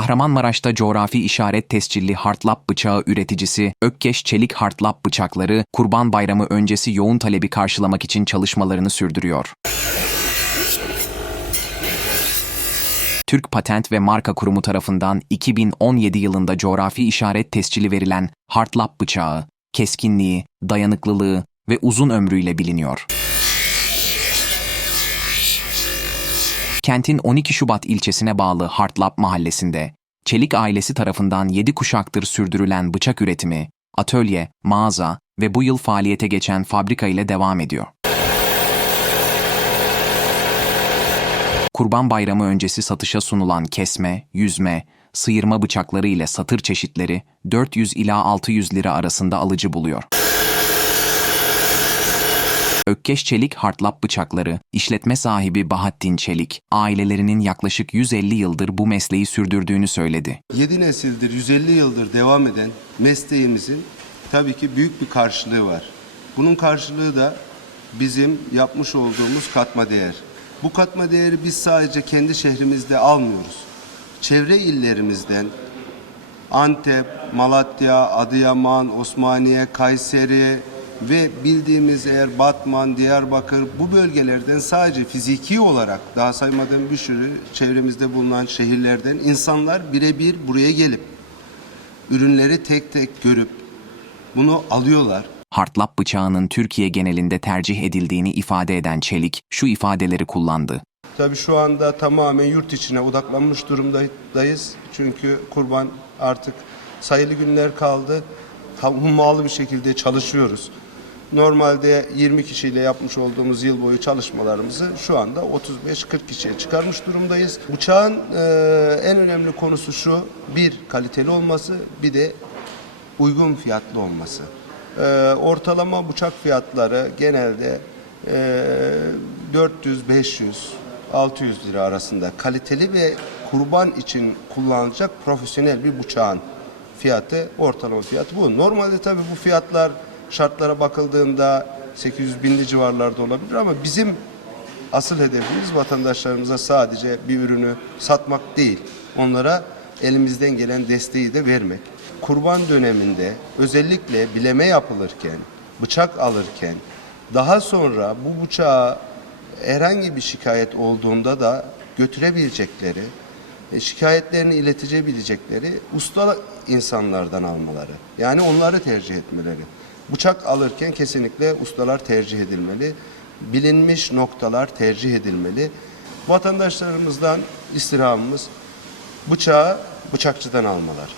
Kahramanmaraş'ta coğrafi işaret tescilli hartlap bıçağı üreticisi Ökkeş Çelik Hartlap Bıçakları, Kurban Bayramı öncesi yoğun talebi karşılamak için çalışmalarını sürdürüyor. Türk Patent ve Marka Kurumu tarafından 2017 yılında coğrafi işaret tescili verilen hartlap bıçağı, keskinliği, dayanıklılığı ve uzun ömrüyle biliniyor. Kentin 12 Şubat ilçesine bağlı Hartlap mahallesinde, Çelik ailesi tarafından 7 kuşaktır sürdürülen bıçak üretimi, atölye, mağaza ve bu yıl faaliyete geçen fabrika ile devam ediyor. Kurban Bayramı öncesi satışa sunulan kesme, yüzme, sıyırma bıçakları ile satır çeşitleri 400 ila 600 lira arasında alıcı buluyor. Ökkeş Çelik Hartlap Bıçakları, işletme sahibi Bahattin Çelik, ailelerinin yaklaşık 150 yıldır bu mesleği sürdürdüğünü söyledi. 7 nesildir, 150 yıldır devam eden mesleğimizin tabii ki büyük bir karşılığı var. Bunun karşılığı da bizim yapmış olduğumuz katma değer. Bu katma değeri biz sadece kendi şehrimizde almıyoruz. Çevre illerimizden Antep, Malatya, Adıyaman, Osmaniye, Kayseri ve bildiğimiz eğer Batman, Diyarbakır bu bölgelerden sadece fiziki olarak daha saymadığım bir sürü çevremizde bulunan şehirlerden insanlar birebir buraya gelip ürünleri tek tek görüp bunu alıyorlar. Hartlap bıçağının Türkiye genelinde tercih edildiğini ifade eden Çelik şu ifadeleri kullandı. Tabii şu anda tamamen yurt içine odaklanmış durumdayız. Çünkü kurban artık sayılı günler kaldı. Hummalı bir şekilde çalışıyoruz. Normalde 20 kişiyle yapmış olduğumuz yıl boyu çalışmalarımızı şu anda 35-40 kişiye çıkarmış durumdayız. Uçağın e, en önemli konusu şu, bir kaliteli olması, bir de uygun fiyatlı olması. Ee, ortalama bıçak fiyatları genelde e, 400, 500, 600 lira arasında. Kaliteli ve kurban için kullanılacak profesyonel bir bıçağın fiyatı, ortalama fiyatı bu. Normalde tabii bu fiyatlar şartlara bakıldığında 800 binli civarlarda olabilir ama bizim asıl hedefimiz vatandaşlarımıza sadece bir ürünü satmak değil. Onlara elimizden gelen desteği de vermek. Kurban döneminde özellikle bileme yapılırken, bıçak alırken daha sonra bu bıçağa herhangi bir şikayet olduğunda da götürebilecekleri, e, şikayetlerini iletebilecekleri usta insanlardan almaları. Yani onları tercih etmeleri. Bıçak alırken kesinlikle ustalar tercih edilmeli. Bilinmiş noktalar tercih edilmeli. Vatandaşlarımızdan istirhamımız bıçağı bıçakçıdan almalar.